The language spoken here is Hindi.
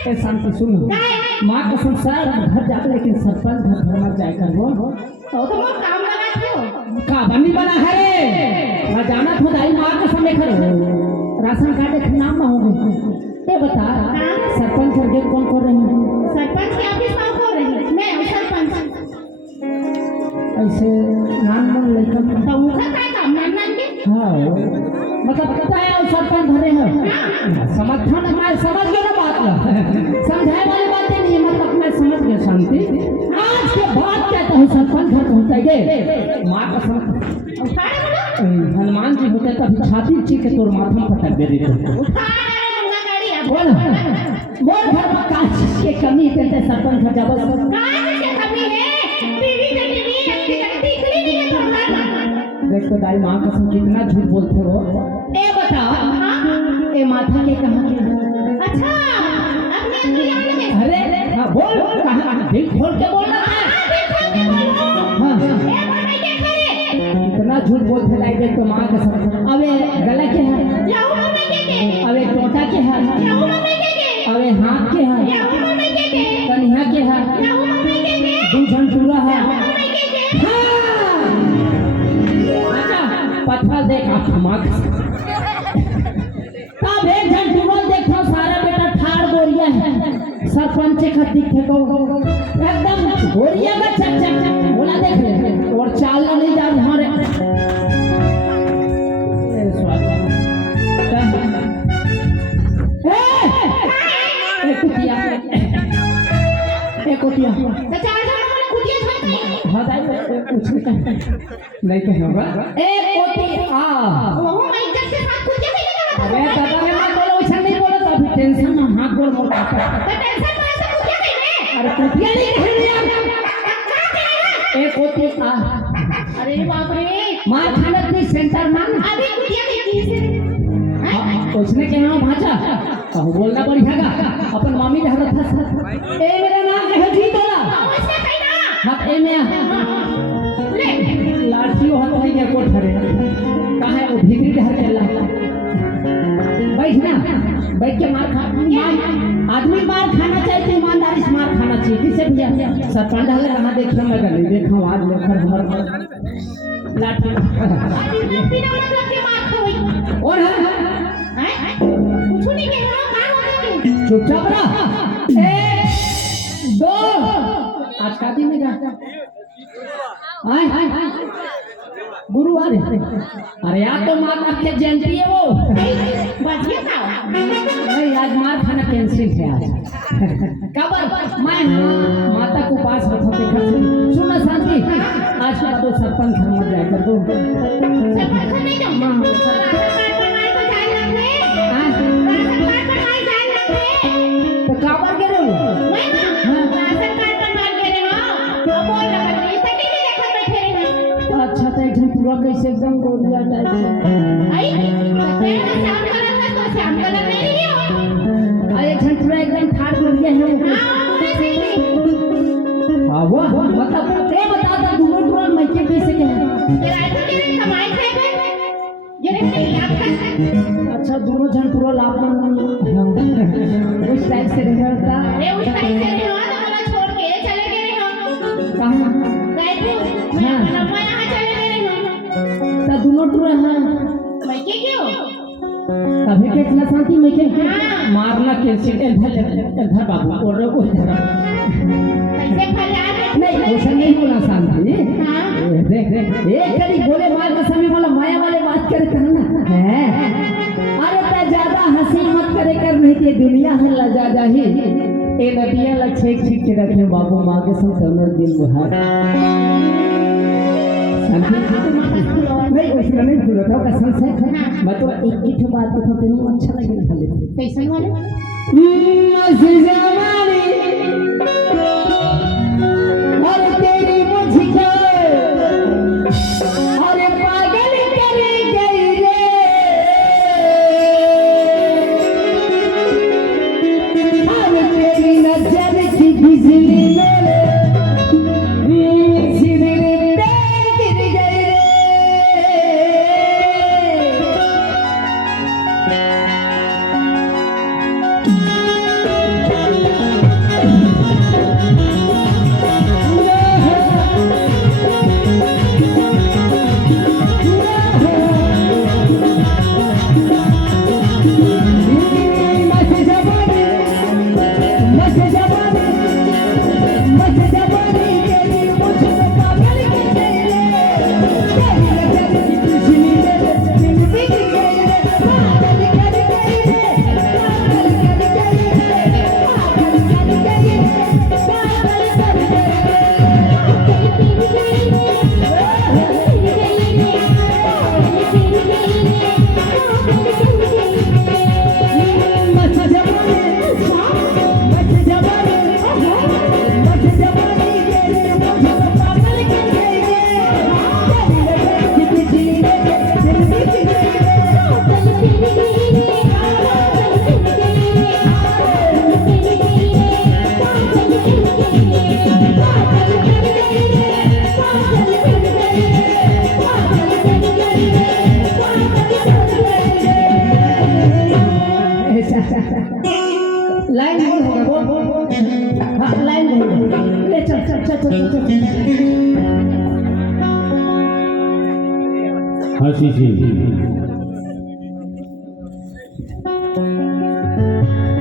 ए शांति सुन, माँ का संसार घर जाते लेकिन सरपंच घर मत जाए कर वो तो काम लगा क्यों का बनी बना है रे ना जाना था दाई माँ का समय कर राशन कार्ड के नाम मांगोगे ये बता सरपंच और गेट कौन कर रहे हैं सरपंच के ऑफिस में हो रही मैं हूं सरपंच ऐसे नाम मन लेकर तो उनका क्या काम नाम के हाँ मतलब पता है सरपंच भरे हैं समर्थन मैं समझ गया ना बात समझाए वाली बातें नहीं है मतलब मैं समझ गया शांति आज के बाद क्या कहूँ सरपंच घर पहुँचा गए माँ का हनुमान जी होते तभी छाती चीख के तोर माथा पटक दे रही बोल बोल घर में काज के कमी करते सरपंच घर जाओ काज के कमी है टीवी पे टीवी दिखली नहीं है तुम्हारा देख तो दाई माँ का कितना झूठ बोलते हो ए बता ए माथा के कहाँ के अच्छा अपने खियाने में अरे हाँ बोल कहाँ दिल खोल के बोलना है दिल खोल के बोलो हाँ ए भाई क्या करे इतना झूठ बोलते लाइक तो माँ का सब अबे गला के है याहू मम्मी के अबे टोटा के है याहू मम्मी के अबे हाथ के है याहू मम्मी के कन्या के है याहू मम्मी के दू झंटूरा है मम्मी के पत्थर देख आप माँ तब एक झंटूरा देखो सारा बेटा ठाड़ गोरिया है सरपंच का दिखे को एकदम गोरिया का चक चक बोला देख ले और चाल नहीं जा हमारे कुटिया तो चार जन वाले कुटिया छोड़ हाँ दाई कुछ नहीं कहेगा एक कोटी वो मैं इज्जत के साथ कुटिया नहीं लगा अरे दादा ने मत बोलो वैसा नहीं बोलो तो अभी टेंशन में हाथ गोल मोड़ पाता तो टेंशन में ऐसा कुटिया नहीं अरे कुटिया नहीं कह रहे एक कोटी अरे बाप रे मार खाने की सेंटर मान अभी कुटिया नहीं की से उसने कहा भाचा कहूँ बोलना बढ़िया अपन मामी का हरत था ए मेरा नाम है जी तोला उसने कही ना हाथ ए में ले लाठी हो हाथ नहीं है कोट खड़े कहाँ है वो भीतरी के हर चला बैठ ना बैठ के मार खा आदमी मार खाना चाहिए तो ईमानदारी से मार खाना चाहिए किसे भैया सरपंच हले कहाँ देखिए मैं नहीं देखा आज लेकर हमारे लाठी बिना मतलब के मार खोई और है कुछ नहीं कह रहा कान हो गया चुपचाप रह एक दो आज शादी में जा आए गुरुवार अरे यार तो माता के जयंती है वो बचिए का नहीं आज मार खाना कैंसिल है आज कबर मैं माता को पास रखो के घर सुनो शांति आज का तो सरपंच घर में जाए कर दो सरपंच नहीं जाऊंगा तो काबर के रहो अच्छा तो एकदम पूरा कैसे एकदम गोलिया टाइप अरे झंटूरा एकदम ठाड़ गोलिया है हाँ वो मतलब ये बता दो दोनों टूरा मैके कैसे क्या अच्छा दोनों झंटूरा लाभ उस टाइप से रहता कहाँ दोनों टूरा है कभी के इतना शांति में के मारना कैसे इधर बाबू और को नहीं ऐसा नहीं बोला शांति देख एक कड़ी बोले मार का समय वाला माया वाले बात करे कहना है अरे तो ज्यादा हंसी मत करे कर नहीं कि दुनिया है लजा जाही ए नदियां ला छेक छीक के रखे बाबू माँ के संग कमर दिन बुहार नहीं उसमें नहीं भूलो था कसम से मैं तो एक बात तो तेरे अच्छा लगे खाली कैसे वाले जमानी और तेरी मुझको अरे पागल कर गई रे और तेरी नजर की बिजली मेरे सिर पे गिर गई रे लाइन बोल होगा बोल हाँ लाइन बोल ले चल चल चल चल चल हंसी सी